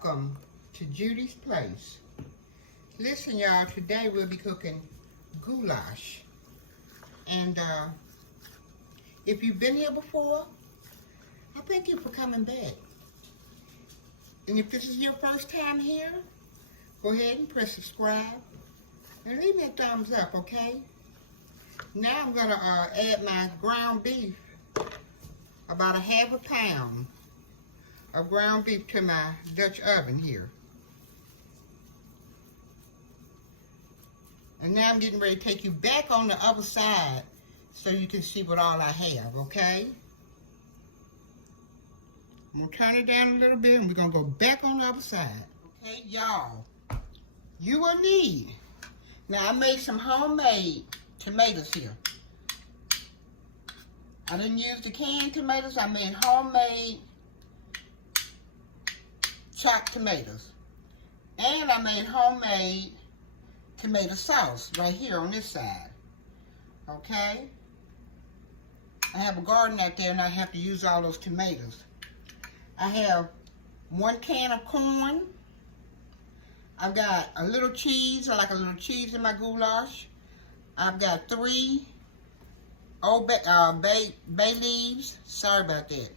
Welcome to Judy's Place. Listen, y'all, today we'll be cooking goulash. And if you've been here before, I thank you for coming back. And if this is your first time here, go ahead and press subscribe and leave me a thumbs up, okay? Now I'm gonna add my ground beef, about a half a pound of ground beef to my Dutch oven here. And now I'm getting ready to take you back on the other side so you can see what all I have, okay? I'm gonna turn it down a little bit and we're gonna go back on the other side. Okay, y'all, you will need, now I made some homemade tomatoes here. I didn't use the canned tomatoes, I made homemade chopped tomatoes. And I made homemade tomato sauce right here on this side. Okay? I have a garden out there and I have to use all those tomatoes. I have 1 can of corn. I've got a little cheese. I like a little cheese in my goulash. I've got 3 old bay leaves. Sorry about that.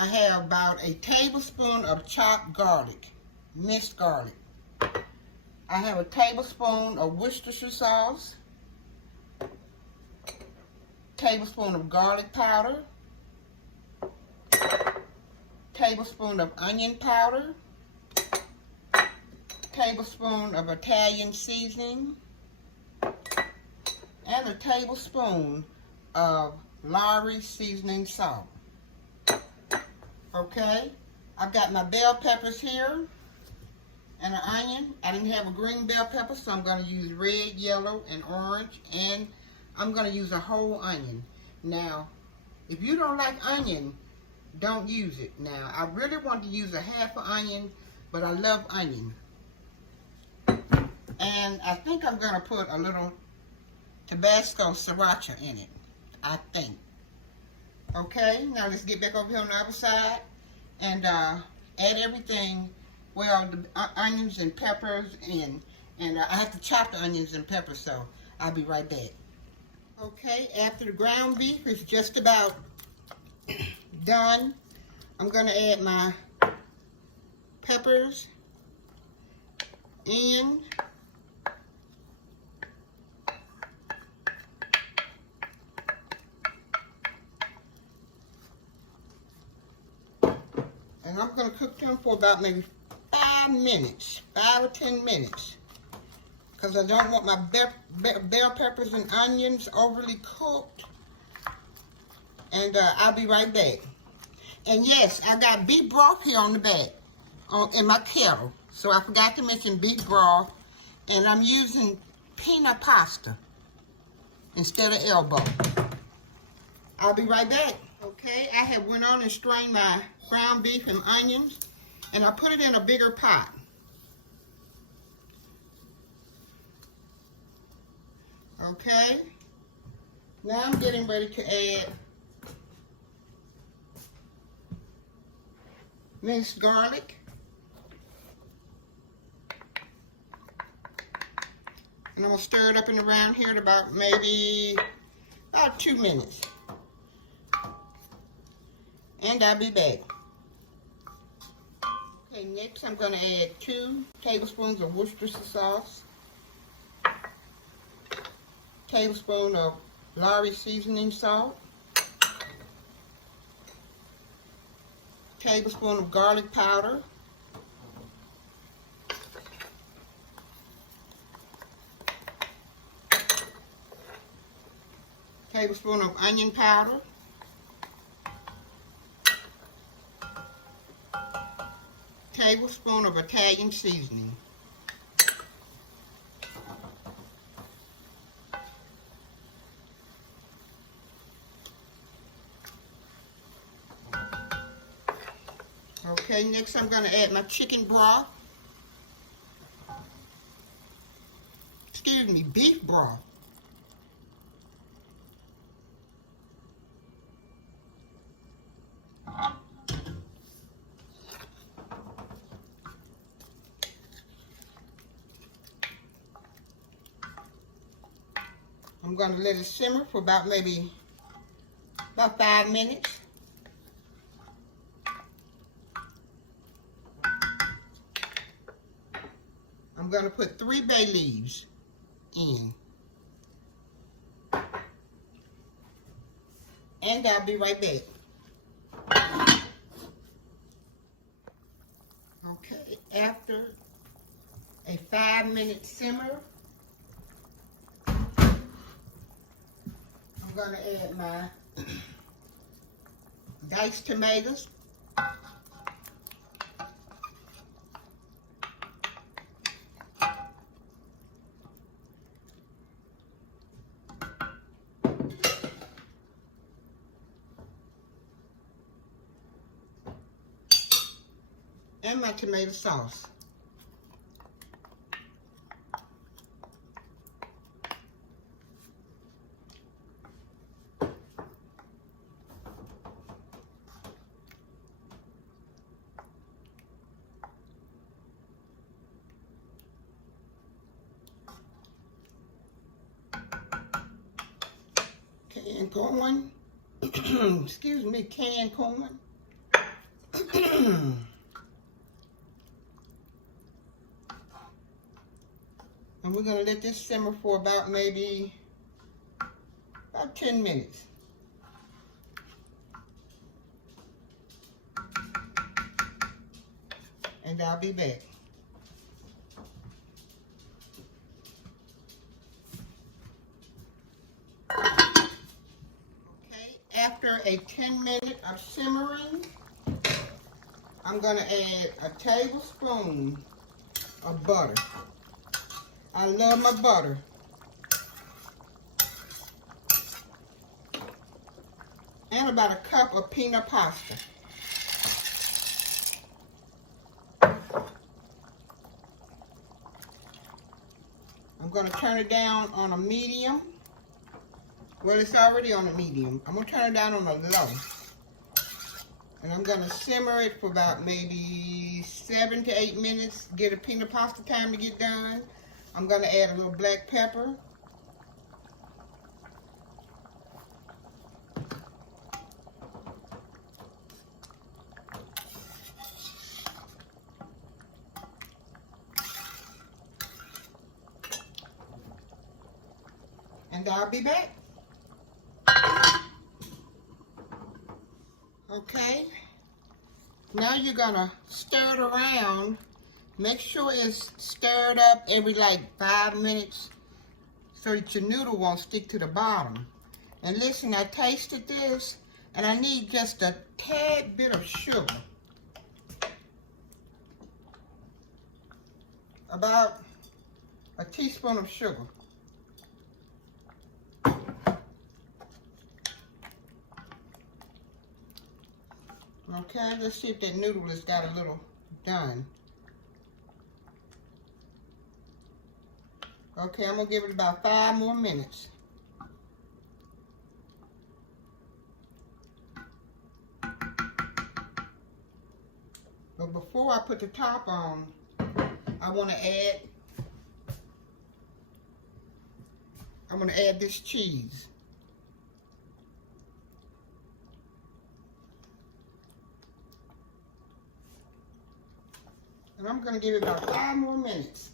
I have about a tablespoon of chopped garlic, minced garlic. I have a tablespoon of Worcestershire sauce, tablespoon of garlic powder, tablespoon of onion powder, tablespoon of Italian seasoning, and a tablespoon of Lawry seasoning salt. Okay, I've got my bell peppers here and an onion. I didn't have a green bell pepper, so I'm going to use red, yellow, and orange, and I'm going to use a whole onion. Now, if you don't like onion, don't use it. Now, I really want to use a half an onion, but I love onion. And I think I'm going to put a little Tabasco sriracha in it, I think. Okay, now let's get back over here on the other side and add everything, well, the onions and peppers in. And I have to chop the onions and peppers, so I'll be right back. Okay, after the ground beef is just about done, I'm going to add my peppers in. And I'm going to cook them for about maybe 5 minutes, 5 or 10 minutes. Because I don't want my bell peppers and onions overly cooked. And I'll be right back. And yes, I got beef broth here on the back, in my kettle. So I forgot to mention beef broth. And I'm using peanut pasta instead of elbow. I'll be right back. Okay, I have went on and strained my ground beef and onions, and I put it in a bigger pot. Okay, now I'm getting ready to add minced garlic, and I'm going to stir it up and around here at about 2 minutes. And I'll be back. Okay, next I'm going to add 2 tablespoons of Worcestershire sauce, tablespoon of Lawry seasoning salt, tablespoon of garlic powder, tablespoon of onion powder, tablespoon of Italian seasoning. Okay, next I'm going to add my chicken broth. Excuse me, beef broth. I'm going to let it simmer for about 5 minutes. I'm going to put 3 bay leaves in. And I'll be right back. Okay, after a 5-minute simmer, I'm going to add my diced tomatoes. And my tomato sauce. Canned corn. Excuse me, canned corn. And we're going to let this simmer for about 10 minutes. And I'll be back. Okay, after a 10-minute of simmering, I'm going to add a tablespoon of butter. I love my butter. And about a cup of peanut pasta. I'm going to turn it down on a medium. Well, it's already on a medium. I'm going to turn it down on a low. And I'm going to simmer it for about 7 to 8 minutes. Get a peanut pasta time to get done. I'm going to add a little black pepper. And I'll be back. Okay. Now you're going to stir it around. Make sure it's stirred up every 5 minutes so that your noodle won't stick to the bottom. And listen, I tasted this and I need just a tad bit of sugar. About a teaspoon of sugar. Okay, let's see if that noodle has got a little done. Okay, I'm going to give it about 5 more minutes. But before I put the top on, I want to add this cheese. And I'm going to give it about 5 more minutes.